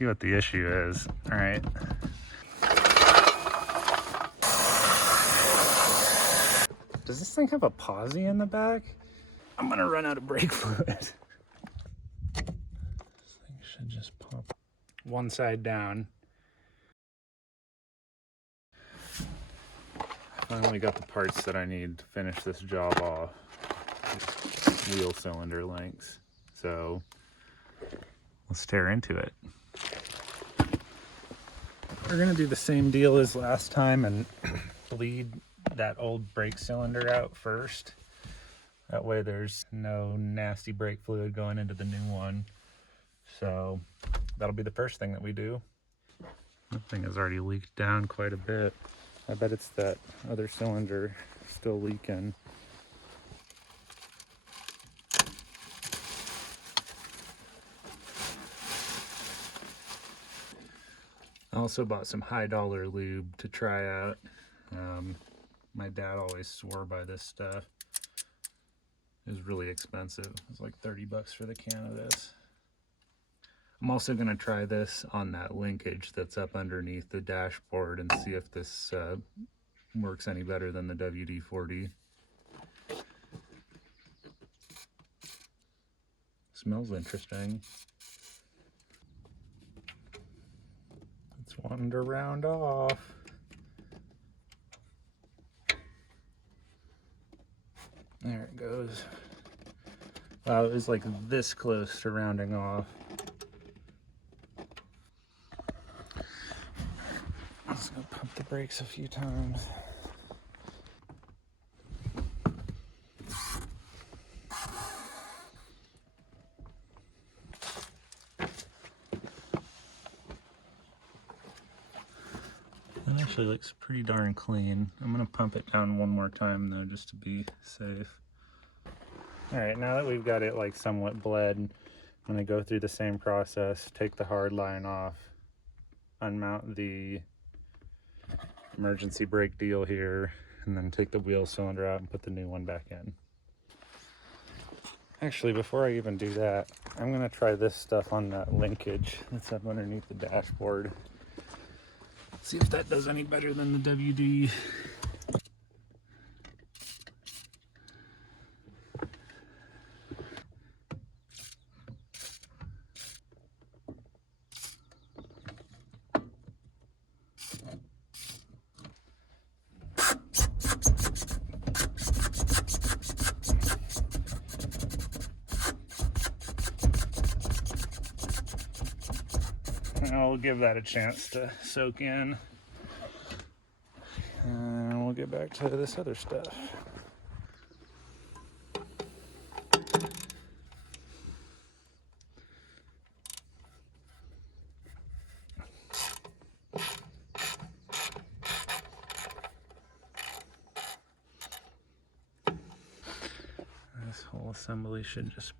see what the issue is. All right. Does this thing have a posi in the back? I'm gonna run out of brake fluid. This thing should just pop one side down. Finally got the parts that I need to finish this job off. Wheel cylinder lengths. So let's tear into it. We're gonna do the same deal as last time and bleed that old brake cylinder out first. That way there's no nasty brake fluid going into the new one. So that'll be the first thing that we do. That thing has already leaked down quite a bit. I bet it's that other cylinder still leaking. I also bought some high-dollar lube to try out. My dad always swore by this stuff. It was really expensive. It was like 30 bucks for the can of this. I'm also going to try this on that linkage that's up underneath the dashboard and see if this works any better than the WD-40. Smells interesting. It's wanting to round off. There it goes. Wow, it was like this close to rounding off. I'm just gonna pump the brakes a few times. That actually looks pretty darn clean. I'm gonna pump it down one more time though, just to be safe. All right, now that we've got it like somewhat bled, I'm gonna go through the same process, take the hard line off, unmount the emergency brake deal here, and then take the wheel cylinder out and put the new one back in. Actually, before I even do that, I'm gonna try this stuff on that linkage that's up underneath the dashboard. See if that does any better than the WD. I'll give that a chance to soak in. And we'll get back to this other stuff. This whole assembly should just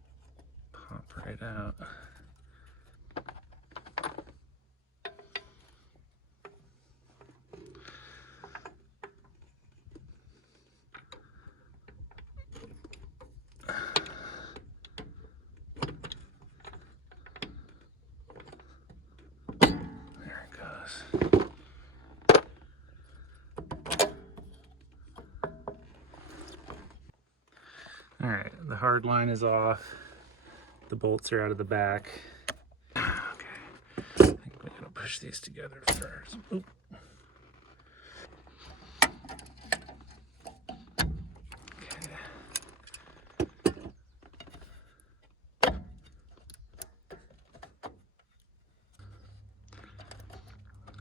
pop right out. All right, the hard line is off. The bolts are out of the back. Okay, I think we're gonna push these together first. Oop.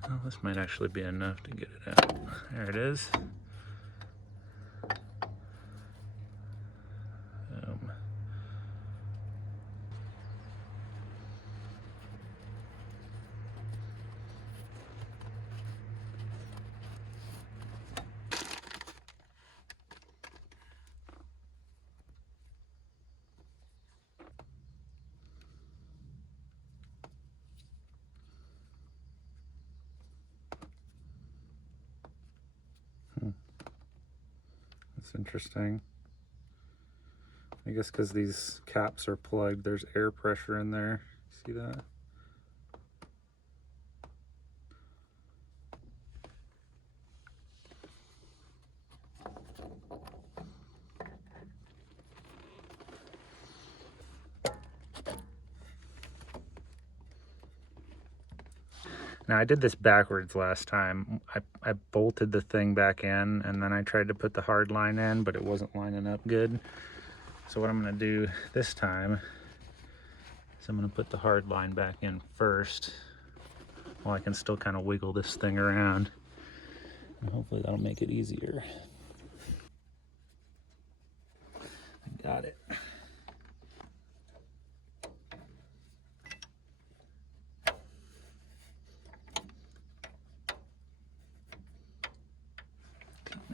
Well, this might actually be enough to get it out. There it is. That's interesting. I guess because these caps are plugged, there's air pressure in there. See that? Now I did this backwards last time. I bolted the thing back in and then I tried to put the hard line in, but it wasn't lining up good. So what I'm gonna do this time is I'm gonna put the hard line back in first while I can still kind of wiggle this thing around. And hopefully that'll make it easier. I got it.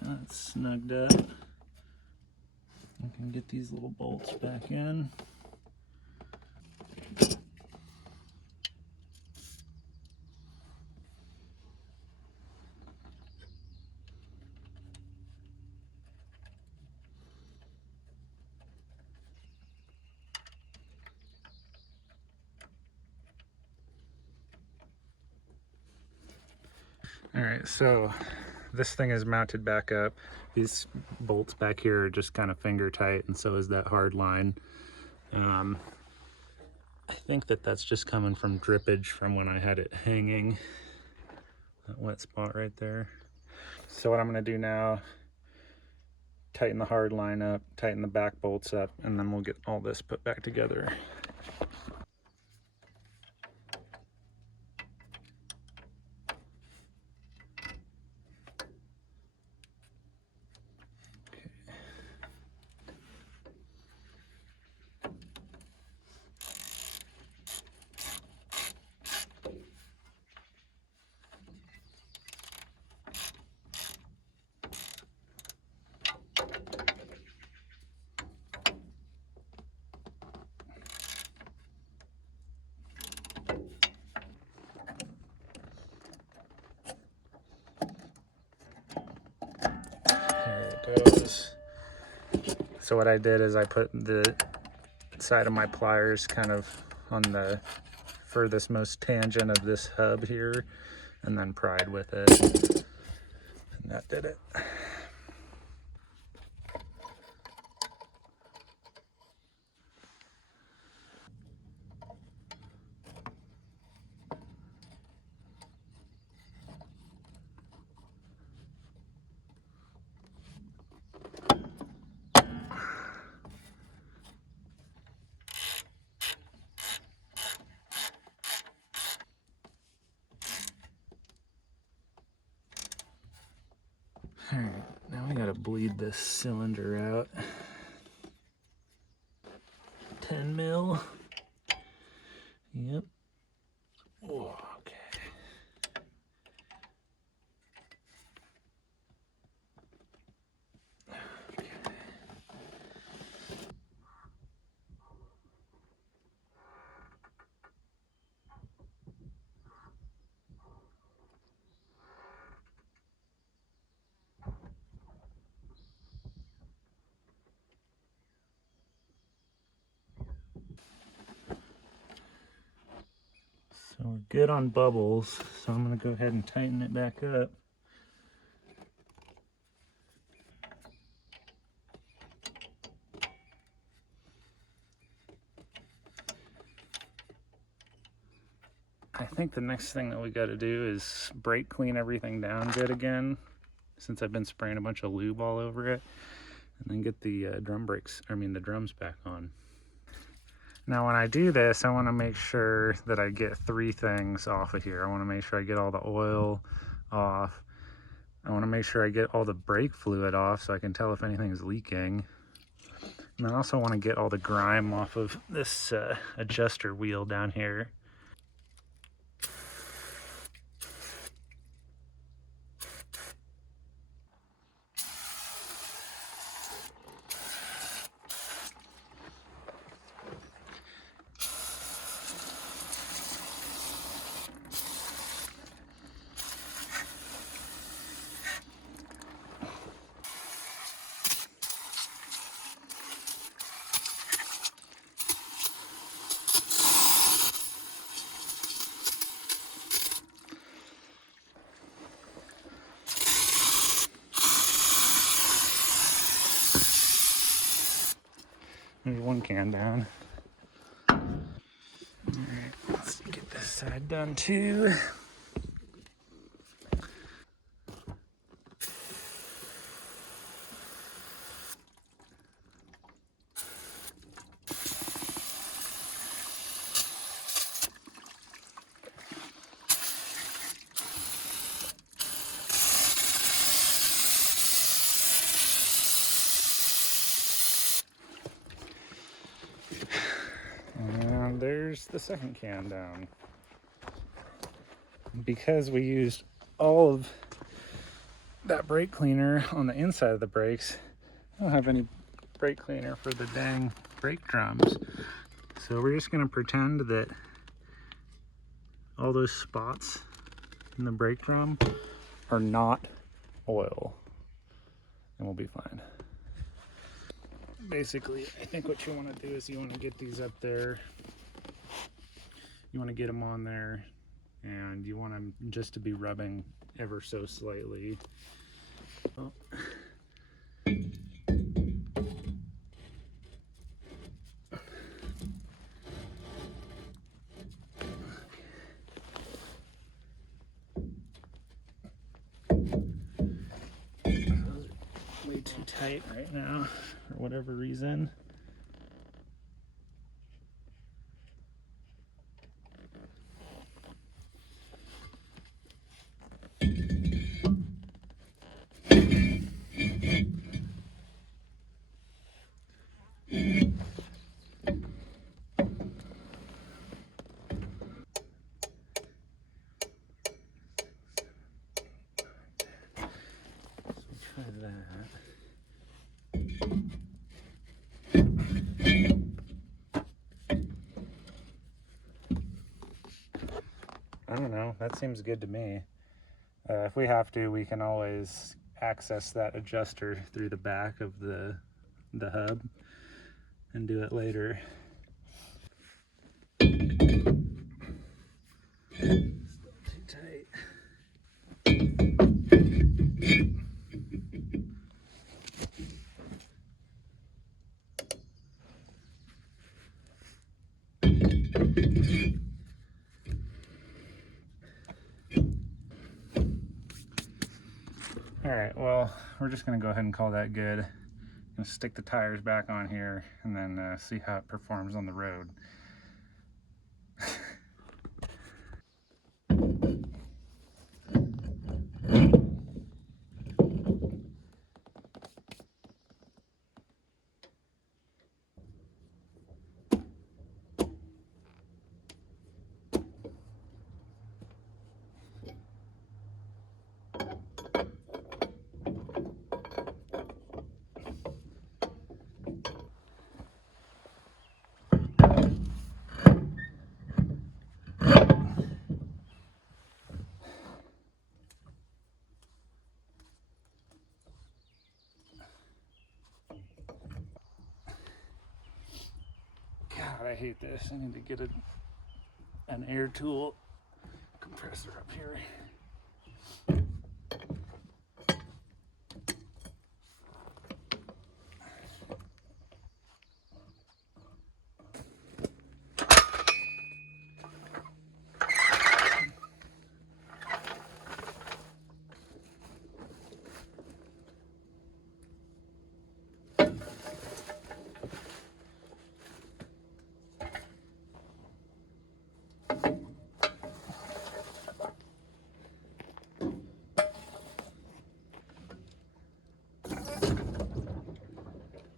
Now it's snugged up. I can get these little bolts back in. All right, so this thing is mounted back up. These bolts back here are just kind of finger tight, and so is that hard line. I think that that's just coming from drippage from when I had it hanging. That wet spot right there. So what I'm gonna do now, tighten the hard line up, tighten the back bolts up, and then we'll get all this put back together. There it goes. So what I did is I put the side of my pliers kind of on the furthest most tangent of this hub here, and then pried with it, and that did it. All right, now we gotta bleed this cylinder out. 10 mil. Yep. Oh, okay. So we're good on bubbles, so I'm gonna go ahead and tighten it back up. I think the next thing that we gotta do is brake clean everything down good again, since I've been spraying a bunch of lube all over it, and then get the the drums back on. Now when I do this, I wanna make sure that I get three things off of here. I wanna make sure I get all the oil off. I wanna make sure I get all the brake fluid off so I can tell if anything's leaking. And I also wanna get all the grime off of this adjuster wheel down here. There's one can down. All right, let's get this side done too. there's the second can down. Because we used all of that brake cleaner on the inside of the brakes, I don't have any brake cleaner for the dang brake drums. So we're just gonna pretend that all those spots in the brake drum are not oil, and we'll be fine. Basically, I think what you want to do is you want to get these up there. You want to get them on there, and you want them just to be rubbing ever so slightly. Oh. Way too tight right now for whatever reason. Try that. I don't know, that seems good to me. If we have to, we can always access that adjuster through the back of the hub and do it later. Still too tight. All right, well, we're just gonna go ahead and call that good. I'm gonna stick the tires back on here and then see how it performs on the road. God, I hate this. I need to get an air tool compressor up here.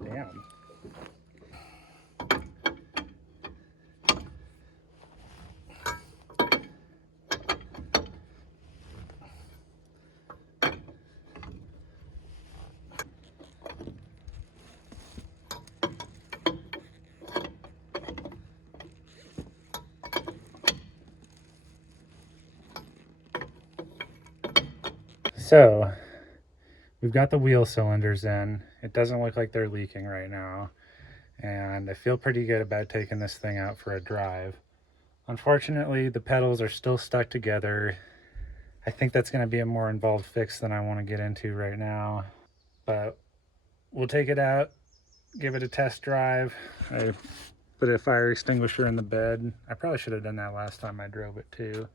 Damn. So, we've got the wheel cylinders in. It doesn't look like they're leaking right now. And I feel pretty good about taking this thing out for a drive. Unfortunately, the pedals are still stuck together. I think that's going to be a more involved fix than I want to get into right now. But we'll take it out, give it a test drive. I put a fire extinguisher in the bed. I probably should have done that last time I drove it too.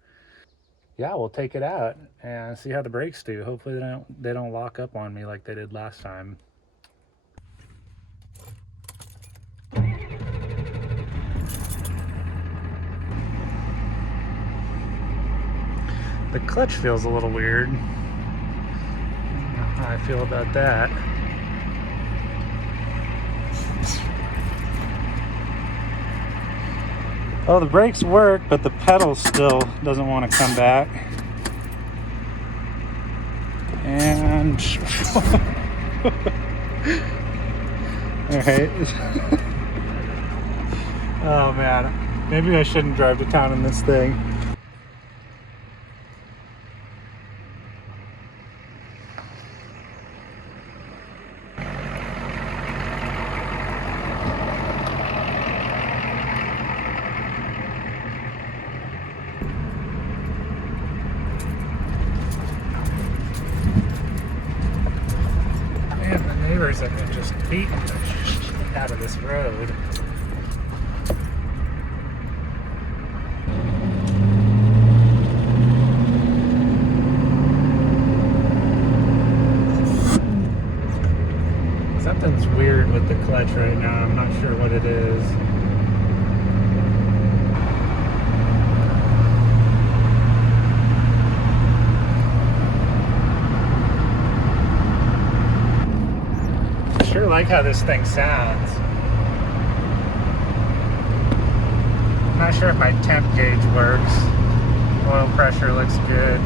Yeah, we'll take it out and see how the brakes do. Hopefully they don't lock up on me like they did last time. The clutch feels a little weird. I don't know how I feel about that. Oh, the brakes work, but the pedal still doesn't want to come back. And all right. Oh man, maybe I shouldn't drive to town in this thing. Man, the neighbors have been just beating the shit out of this road. Something's weird with the clutch right now. I'm not sure what it is. I sure like how this thing sounds. I'm not sure if my temp gauge works. Oil pressure looks good.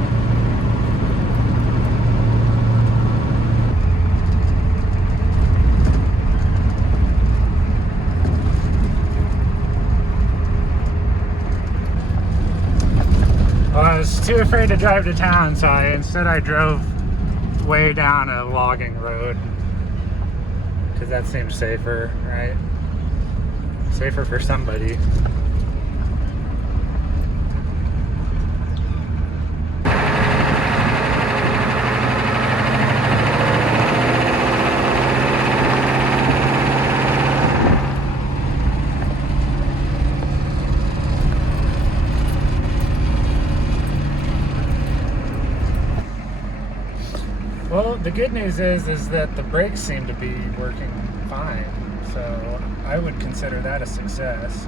Well, I was too afraid to drive to town, so instead I drove way down a logging road, because that seems safer, right? Safer for somebody. Well, the good news is that the brakes seem to be working fine, so I would consider that a success.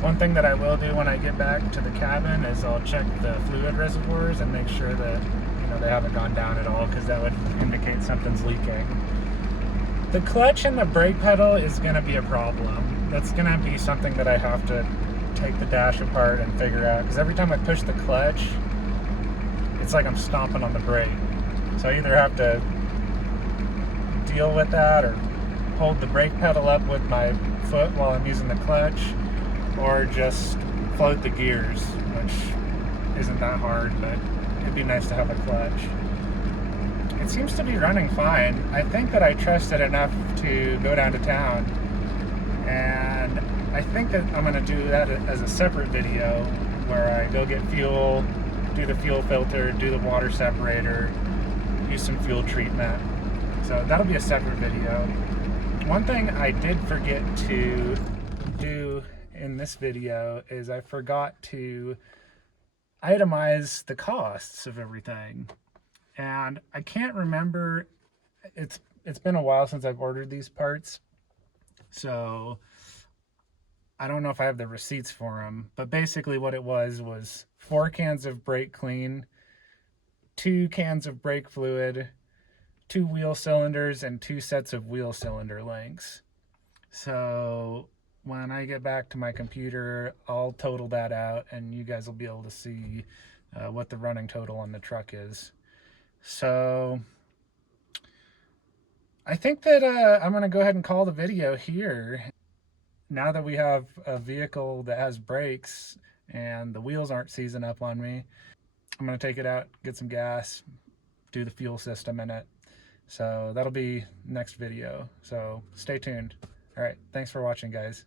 One thing that I will do when I get back to the cabin is I'll check the fluid reservoirs and make sure that they haven't gone down at all, because that would indicate something's leaking. The clutch and the brake pedal is going to be a problem. That's going to be something that I have to take the dash apart and figure out, because every time I push the clutch, it's like I'm stomping on the brake. So I either have to deal with that or hold the brake pedal up with my foot while I'm using the clutch, or just float the gears, which isn't that hard, but it'd be nice to have a clutch. It seems to be running fine. I think that I trust it enough to go down to town, and I think that I'm going to do that as a separate video where I go get fuel, do the fuel filter, do the water separator, use some fuel treatment. So that'll be a separate video. One thing I did forget to do in this video is I forgot to itemize the costs of everything. And I can't remember, it's been a while since I've ordered these parts, so I don't know if I have the receipts for them, but basically what it was 4 cans of brake clean, 2 cans of brake fluid, 2 wheel cylinders, and 2 sets of wheel cylinder links. So when I get back to my computer, I'll total that out, and you guys will be able to see what the running total on the truck is. So I think that I'm going to go ahead and call the video here. Now that we have a vehicle that has brakes and the wheels aren't seizing up on me, I'm going to take it out, get some gas, do the fuel system in it. So that'll be next video. So stay tuned. All right. Thanks for watching, guys.